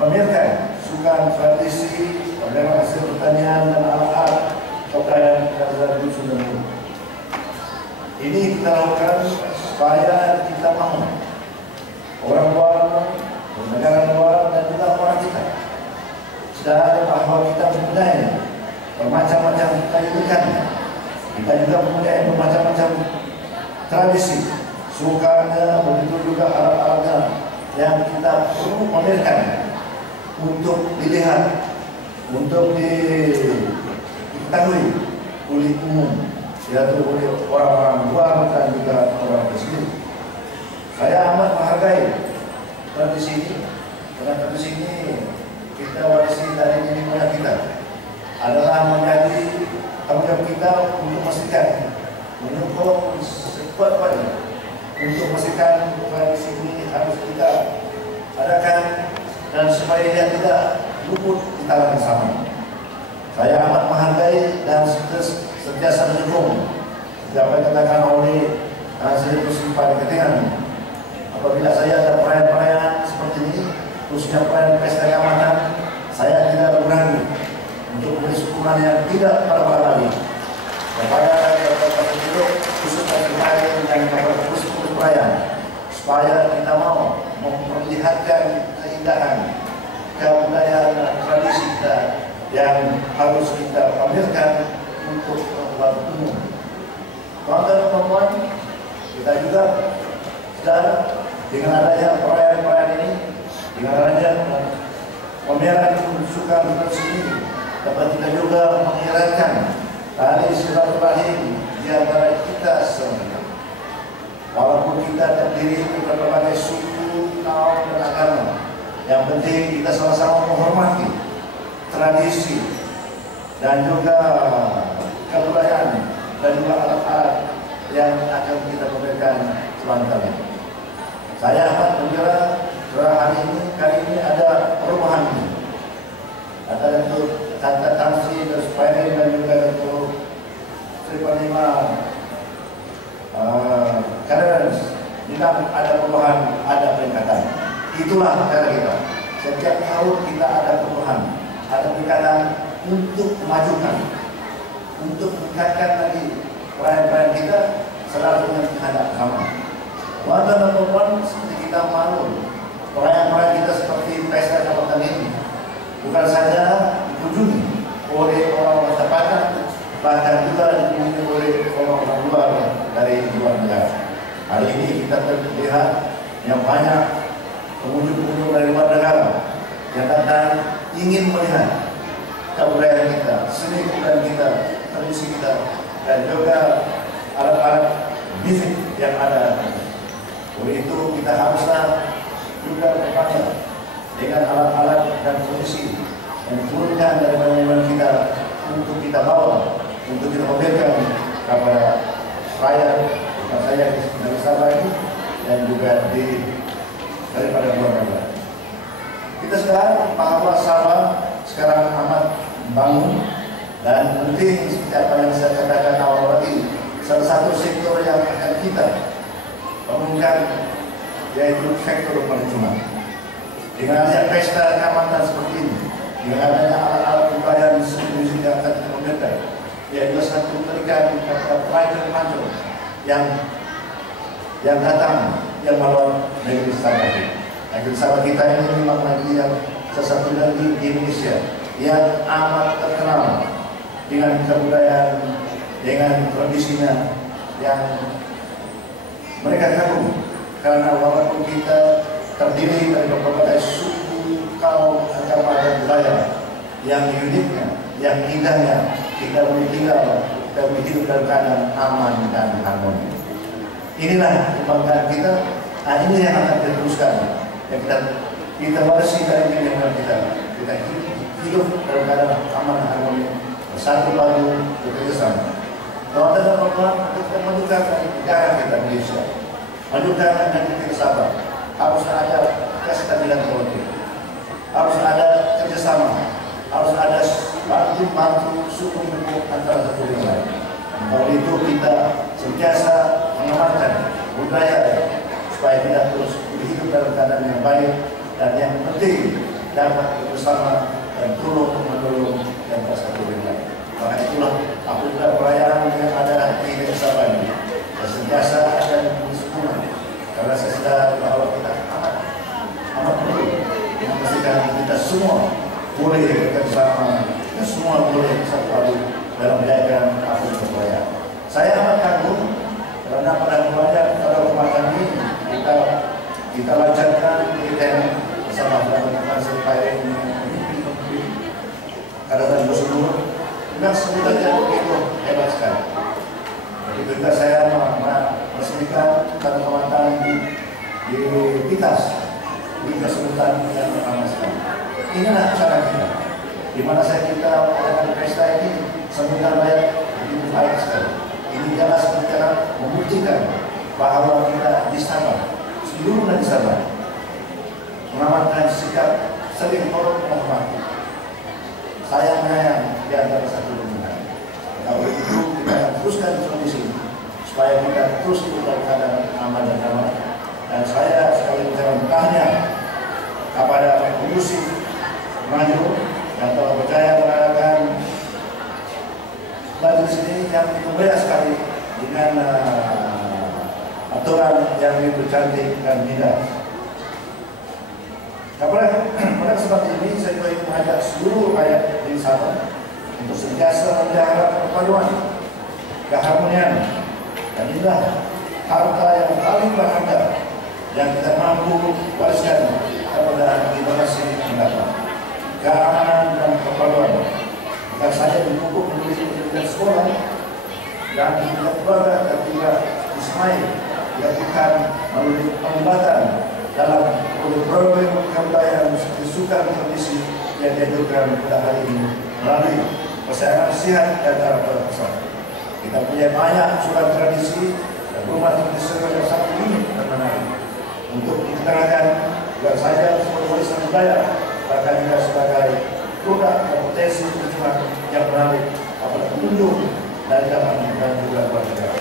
memamerkan sukan tradisi, bagaimana hasil pertanian dan alat-alat kekayaan kerajaan dusun dan gunung. Ini kita lakukan supaya kita mau orang luar, negara luar dan juga orang kita sadar bahwa kita mempunyai bermacam-macam keunikan. Kita juga mempunyai bermacam-macam tradisi, sukanya, begitu juga alat-alatnya yang kita perlu pamerkan untuk dilihat, untuk diketahui oleh umum, yaitu oleh orang-orang luar dan juga orang tersebut. Saya amat menghargai tradisi ini, karena tradisi ini kita warisi dari nenek moyang kita, adalah menjadi tanggung jawab kita untuk memastikan, menyokong sekuat-kuatnya untuk memastikan tradisi ini harus kita adakan dan supaya dia tidak luput di tangan yang sama. Saya amat menghargai dan sentiasa mendukung apa yang dikatakan oleh Hasil Persimpanan Ketingan. Apabila saya ada perayaan-perayaan seperti ini, khususnya perayaan pesta keamanan, saya tidak berani untuk memberi syukuran yang tidak pada lagi kepada khususnya perayaan dan kepada khusus perayaan, supaya kita mau memperlihatkan keindahan kebudayaan dan tradisi kita yang harus kita pamerkan untuk orang umum. Teman-teman, kita juga sudah dengan adanya perayaan-perayaan ini, dengan adanya pameran sukan tradisi ini, dapat kita juga mengeratkan tali silaturahim di antara kita semua. Walaupun kita terdiri dari berbagai suku, kaum, dan agama, yang penting kita sama-sama menghormati tradisi dan juga kebudayaan dan juga alat-alat yang akan kita pamerkan selanjutnya. Saya amat mengira kali ini ada perubahan ini. Ada untuk kata tansi dan supaya dan juga untuk 3.5 kadang bila ada perubahan, ada peningkatan. Itulah cara kita. Setiap tahun kita ada perubahan, ada peningkatan untuk memajukan, untuk meningkatkan lagi perayaan-perayaan kita selalu dengan hadap sama. Wadah dan perempuan seperti kita malu perayaan-perayaan kita seperti pesta kabupaten ini bukan saja dikunjungi oleh orang-orang tempatan, bahkan juga dikunjungi oleh orang-orang luar dari luar negara. Hari ini kita terlihat yang banyak pengunjung-pengunjung dari luar negara yang datang ingin melihat kebudayaan kita, seni kebudayaan kita, tradisi kita, dan juga alat-alat musik yang ada. Oleh itu kita haruslah juga berpakaian dengan alat-alat dan kondisi yang diturunkan dari bangunan kita untuk kita bawa, untuk kita pamerkan kepada rakyat, bukan saja dari Sabah ini dan juga daripada luar negara. Kita sedang bahwa Sabah sekarang amat bangun dan penting seperti apa yang saya katakan awal tadi, salah satu sektor yang akan kita bangunkan yaitu sektor manajemen. Dengan adanya pesta keamanan seperti ini, dengan adanya alat-alat kebudayaan musik yang akan kita pamerkan, yaitu satu terikat kepada pelajar-pelajar yang datang yang melawan negeri Sabah. Negeri Sabah kita ini memang negeri yang salah satu negeri di Indonesia yang amat terkenal dengan kebudayaan, dengan tradisinya yang mereka kagum, karena walaupun kita terdiri dari berbagai suku, kaum, agama dan budaya yang uniknya, yang indahnya, kita boleh tinggal, kita boleh hidup dalam keadaan aman dan harmoni. Inilah kebanggaan kita. Ini yang akan kita teruskan, yang kita warisi dari nenek kita. Kita hidup dalam keadaan aman dan harmoni, bersatu padu, bekerja sama. Teman-teman dan perempuan, kita majukan negara kita Indonesia, majukan negeri kita Sabah. Harus ada kestabilan politik, harus ada kerjasama, harus ada bantu suku mengukur antara satu dengan lain. Oleh itu kita sentiasa mengamalkan budaya supaya kita terus hidup dalam keadaan yang baik, dan yang penting dapat bersama dan tolong menolong dan bersatu dengan. Maka itulah apabila perayaan yang ada di desa Bali sentiasa ada di semua. Karena saya sadar bahwa kita amat perlu memastikan kita semua boleh bersama, kita semua boleh bersatu dalam menjaga perayaan. Saya amat kagum karena pada kesempatan ini kita lancarkan kita bersama dengan supaya ini karena berseluruh dengan sebenarnya begitu hebat sekali. Jadi juga saya meresmikan teman-teman di Pitas di kesulitan yang pertama sekali. Inilah cara kita, di mana kita mengadakan pesta ini sebenarnya begitu baik sekali. Ini jelas kita membuktikan bahwa kita di Sabah, seluruhnya di Sabah, mengamalkan sikap saling tolong menghormati, sayang menyayang di antara satu dengan lain. Kalau itu kita akan teruskan tradisi ini supaya kita terus dalam keadaan aman dan damai. Dan saya sekali bertanya kepada pengurus maju yang telah percaya mengadakan majelis ini yang mulia sekali dengan aturan yang begitu cantik dan indah. Pada kesempatan ini saya ingin mengajak seluruh rakyat di Sabah untuk sentiasa menjaga perpaduan, keharmonian, dan inilah harta yang paling berharga yang kita mampu wariskan kepada generasi mendatang. Keamanan dan perpaduan bukan saja dipupuk melalui pendidikan sekolah dan pendidikan keluarga, ketika disemai dilakukan melalui penglibatan dalam program kebudayaan sukan tradisi yang dianjurkan pada hari ini melalui persaingan sehat dan antara besar. Kita punya banyak sukan tradisi dan rumah tradisi yang satu ini dan menarik untuk diterangkan bukan saja sebagai warisan budaya, bahkan juga sebagai produk dan potensi perjuangan yang menarik kepada pengunjung dan dapat dan juga keluarga.